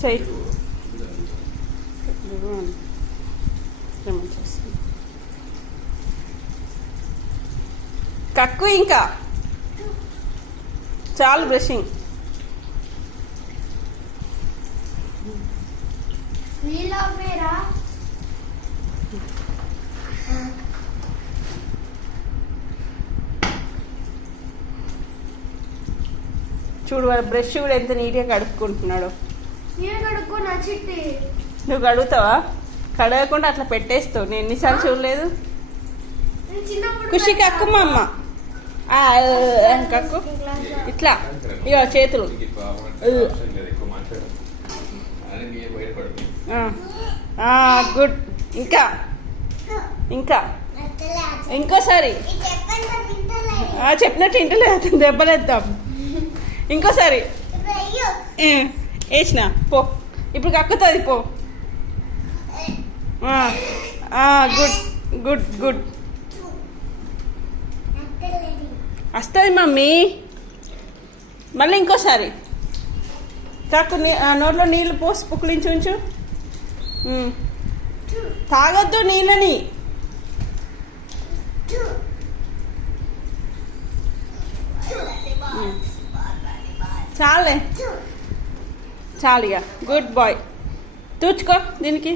చెయ్యి కక్కు ఇంకా చాలు బ్రషింగ్. చూడు వాళ్ళ బ్రష్ కూడా ఎంత నీట్గా కడుక్కుంటున్నాడు. నువ్వు కడుగుతావా? కడగకుండా అట్లా పెట్టేస్తావు. నేను ఎన్నిసార్లు చూడలేదు. ఖుషి కక్కు మా అమ్మ కక్కు ఇట్లా ఇక చేతులు. గుడ్. ఇంకా ఇంకా ఇంకోసారి చెప్పినట్టు ఇంటలేదు. దెబ్బలేద్దాం. ఇంకోసారి వేసిన పో. ఇప్పుడు కక్కుతుంది పో. Good good good. వస్తుంది మమ్మీ. మళ్ళీ ఇంకోసారి కక్కు. నోట్లో నీళ్ళు పోసి పుక్కిలించి ఉంచు. తాగొద్దు నీళ్ళని. చాలే చాలిగా. Good bye. తూచుకో దీనికి.